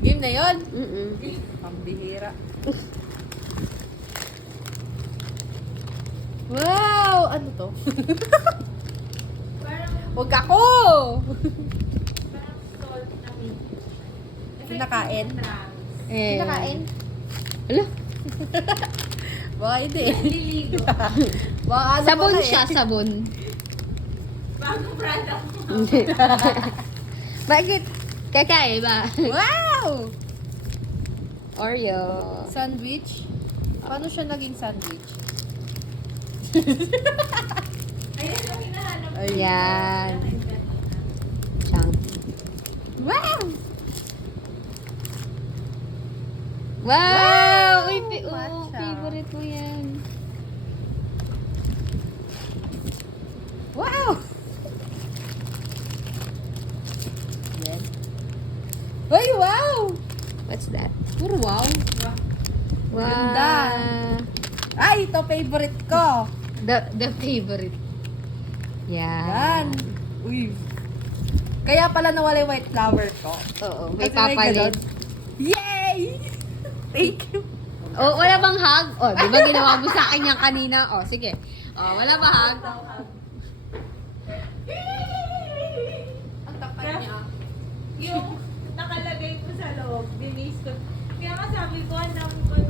Game na yun? Pambihira. Wow! Ano to? Huwag ako! Pinakain? Pinakain? Ala, Baka hindi. Baka ano sabon pala eh. siya, sabon. Bagong product mo. Bakit? Kakaiba. Wow! Oreo. Sandwich? Paano siya naging sandwich? Ayun ang hinahanap ko. Yan. Chunky. Wow! Wow! Uy, Matcha. favorite mo yan. Wow! Yan. Uy, wow! What's that? Puro wow. Wow. Ganda. Ay, ito favorite ko. The favorite. Yan. Yan. Uy. Kaya pala nawala yung white flower ko. Oo, may Kasi may papalit. ganon. Yay! Thank you. Oh, wala bang hug? Oh, di ba ginawa mo sa akin yan kanina? Oh, sige. Oh, wala ba hug?